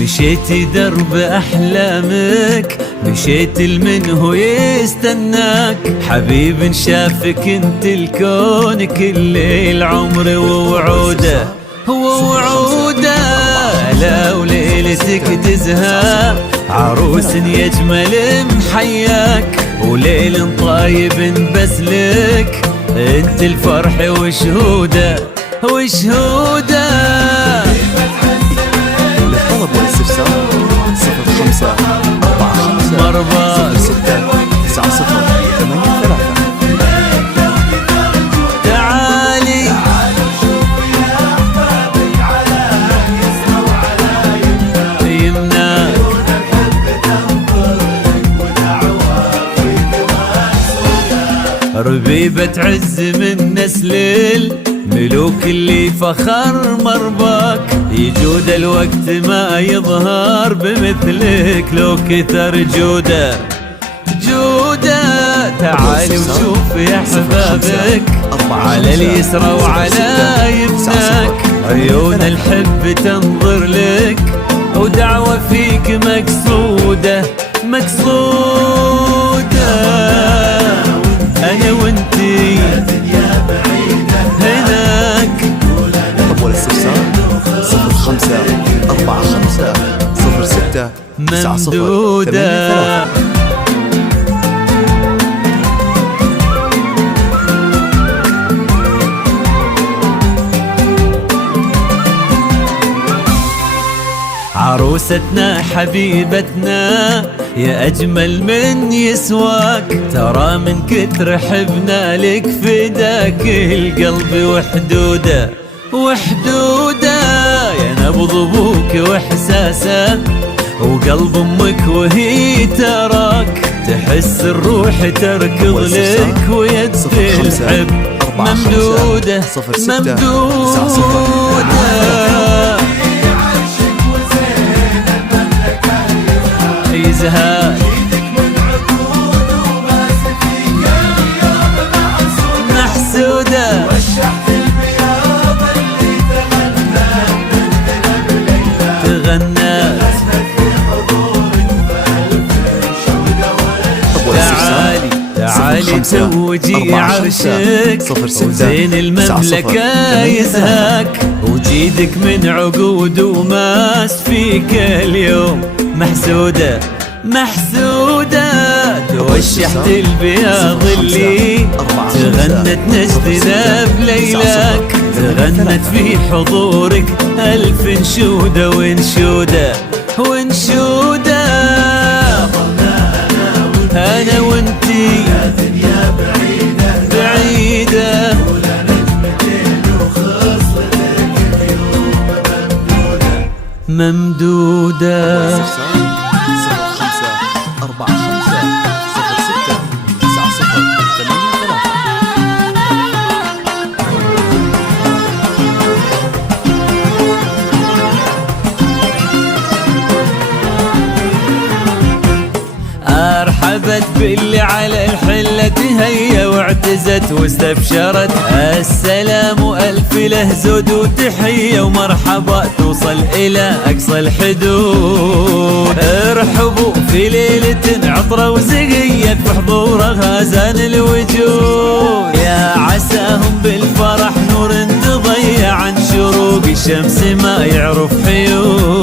مشيتي درب أحلامك، مشيت لمن هو يستناك، حبيب شافك انت الكون كل العمر ووعوده، هو وعوده. لا وليلتك تزهى عروس يجمل محياك، وليل طايب بس لك انت الفرح وشهوده وشهوده. للطلب والاستفسار 05 45 مربى 06 90 83. تعالي يمناك ربيبة عز من نسل الملوك اللي فخر مرباك، يجود الوقت ما يظهر بمثلك لو كثر جوده جوده. تعالي وشوف يا حبابك على اليسرى وعلى يمناك، عيون الحب تنظر لك ودعوة فيك مقصودة مقصودة. أنا وانتي هناك. طب والاستفسار 05 45 06 90 ممدودة. عروستنا حبيبتنا يا أجمل من يسواك، ترى من كتر حبنا لك فداك القلب وحدوده وحدوده. يا نبض أبوك وإحساسه وقلب أمك وهي تراك، تحس الروح تركض لك ويد الحب ممدودة ممدودة. يزهاك محسودة تغنات. تعالي تعالي توجي عرشك وزين المملكة يزهاك، وجيدك من عقود وماس فيك اليوم محسودة محسودة. توشحت البياض اللي تغنت نجدنا بليلاك، تغنت في حضورك ألف انشودة وانشودة وانشودة. أنا وانتي بعيدة ممدودة. 05 45 06 90 83. أرحبت باللي على الحلة تهيا واعتزت واستبشرت، السلام ألف له زود وتحية ومرحبا توصل إلى أقصى الحدود. ارحبوا في ليلة عطرة وزقية في حضورها زان الوجود، يا عساهم بالفرح نور تضيع عن شروق الشمس ما يعرف حيود.